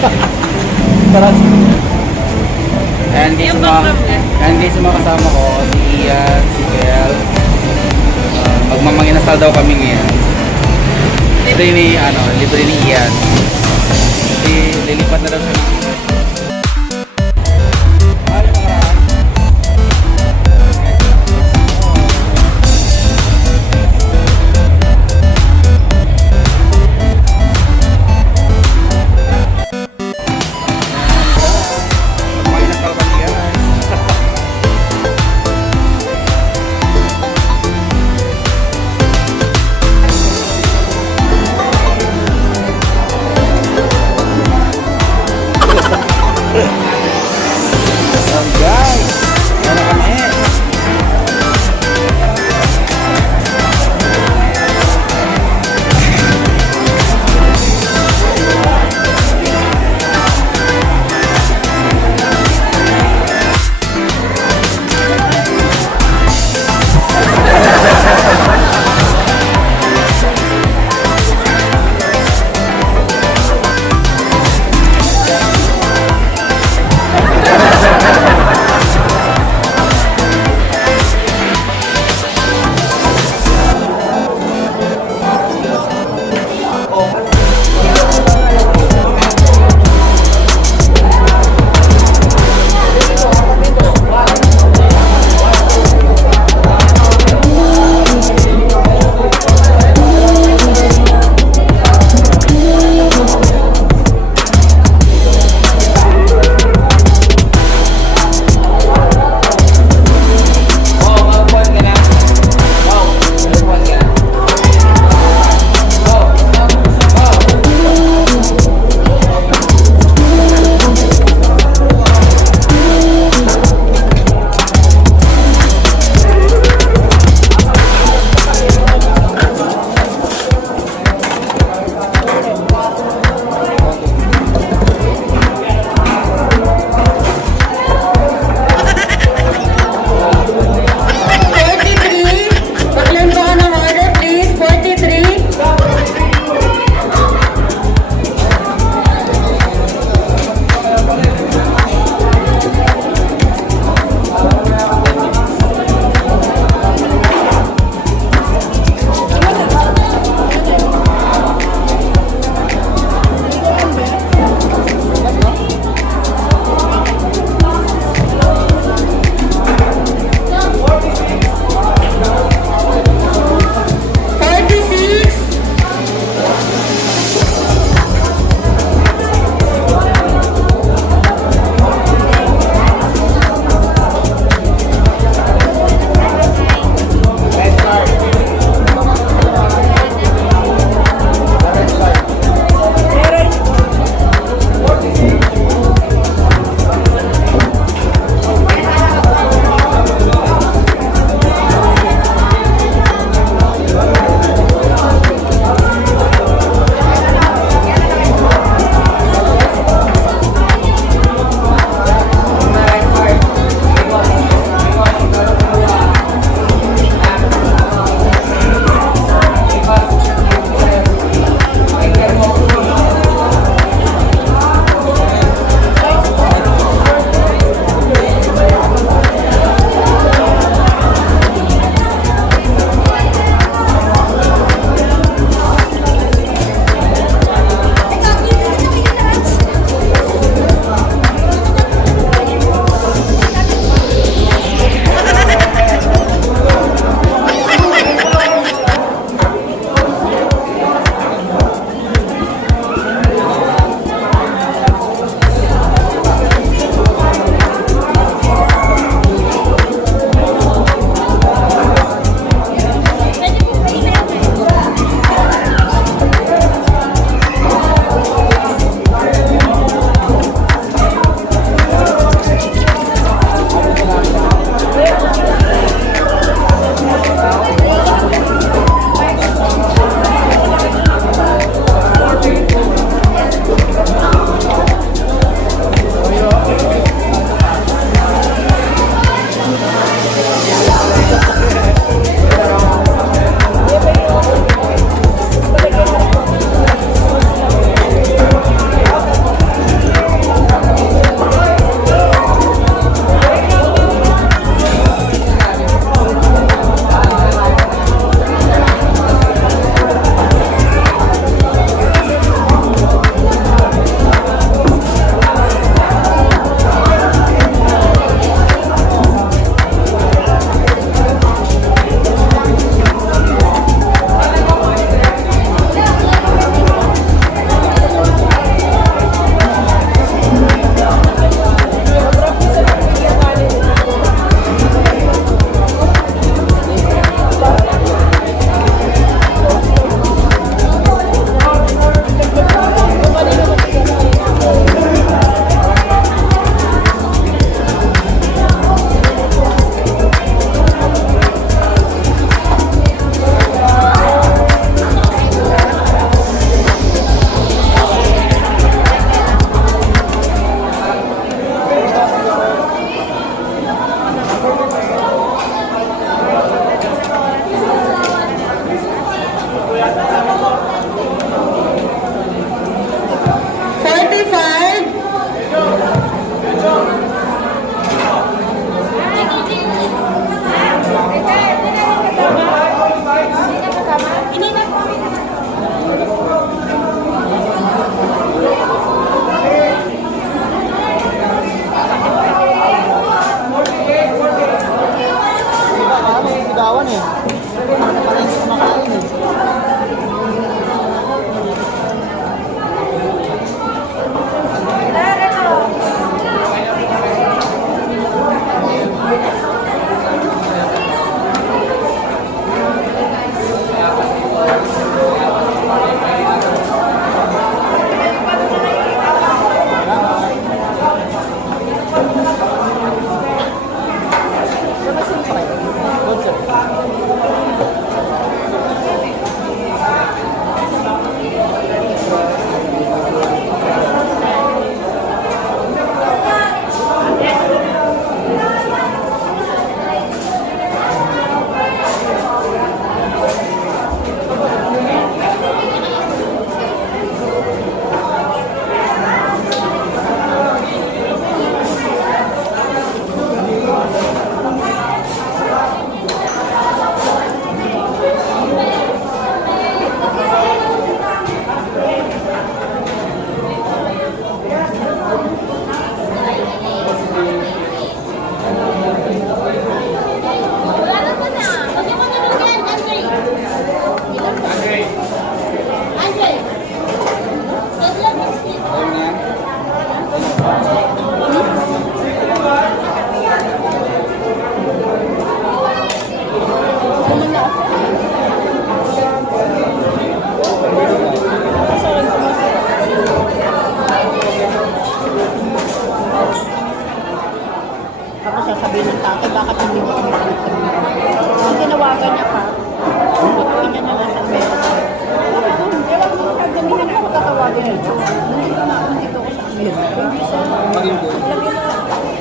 Para and guys, sa mga kasama ko, si Ian, si Fel. Magmamang inasal daw kami ngayon. Libre ni Ian. Kasi lilipat na daw siya. sabi ng tatay, bakit hindi mo kumakalit sa mga. Kung tinawagan niya pa, tutuin niya na nasa meron. Hindi, wag mo kagamitin ako tatawagin ito. Nandito na ako dito ko sa Amerika. Hindi siya.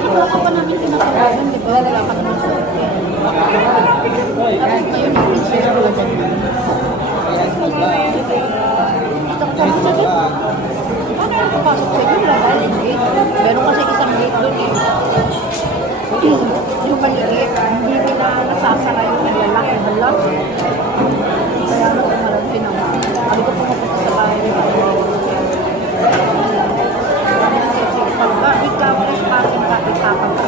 Nakagawa pa namin tinatawagan, di ba? Wala ka naman sa akin. Tapos ngayon, i-princess ko lang dyan. Sabi sa doon, paano yung papasok sa inyo? Wala ba yung gate? Meron kasi isang gate doon eh. Yung maliit, hindi nila nasasara yung lalaki. Hala. Kaya na tumalang sinawa. Sabi ko pumapunta sa bahay nila. Pag-barbit ka mo rin sa akin kahit kapag ka.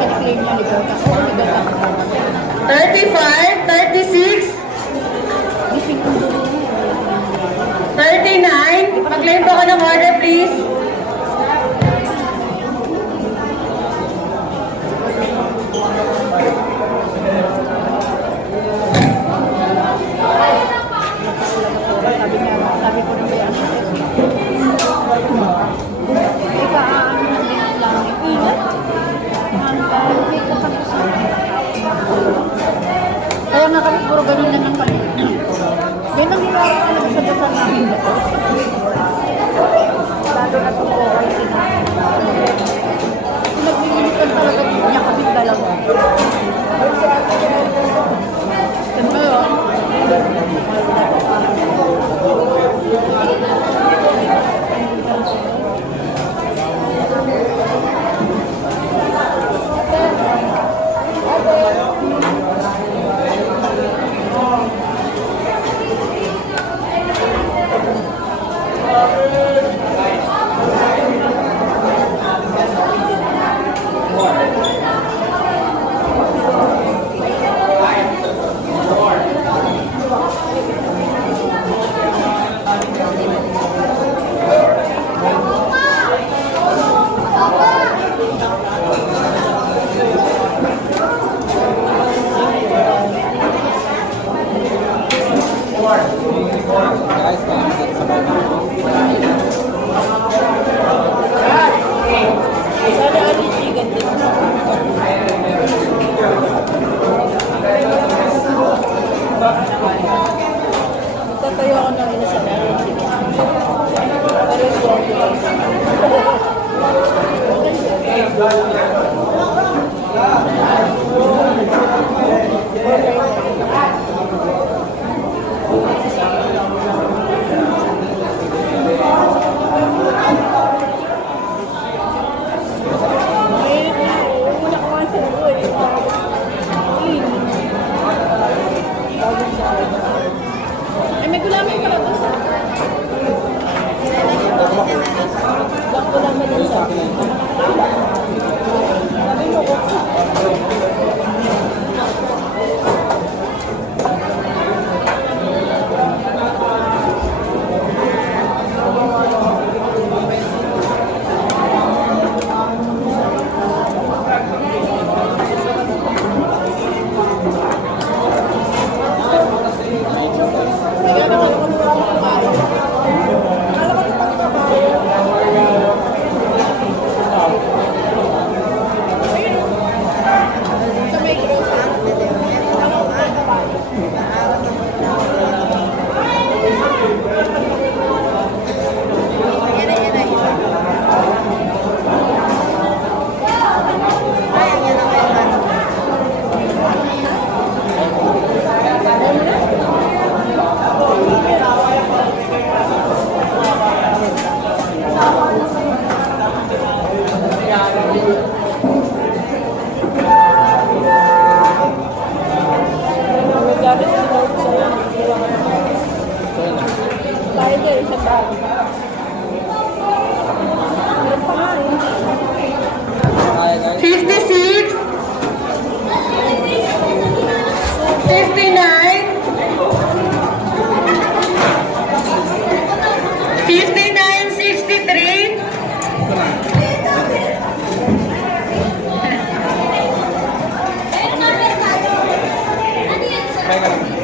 Kiniklear niya ni Gota. Oo, ni Gota. 35, 36, 39. Mag-claim po ako ng order, please. Sabi ko na ba yan? Ika, ano lang, ilat. Kaya nga kami, puro ganun na lang kami. Ganun nila ako talaga sa basa namin. Lalo na itong okay sinabi. Pinaglilitan talaga niya kami dalawa. And ngayon, tatayo ako ng Inasal may gulamin pala ito. Bak ko lang din sa akin. Sabi mo ko. Bye.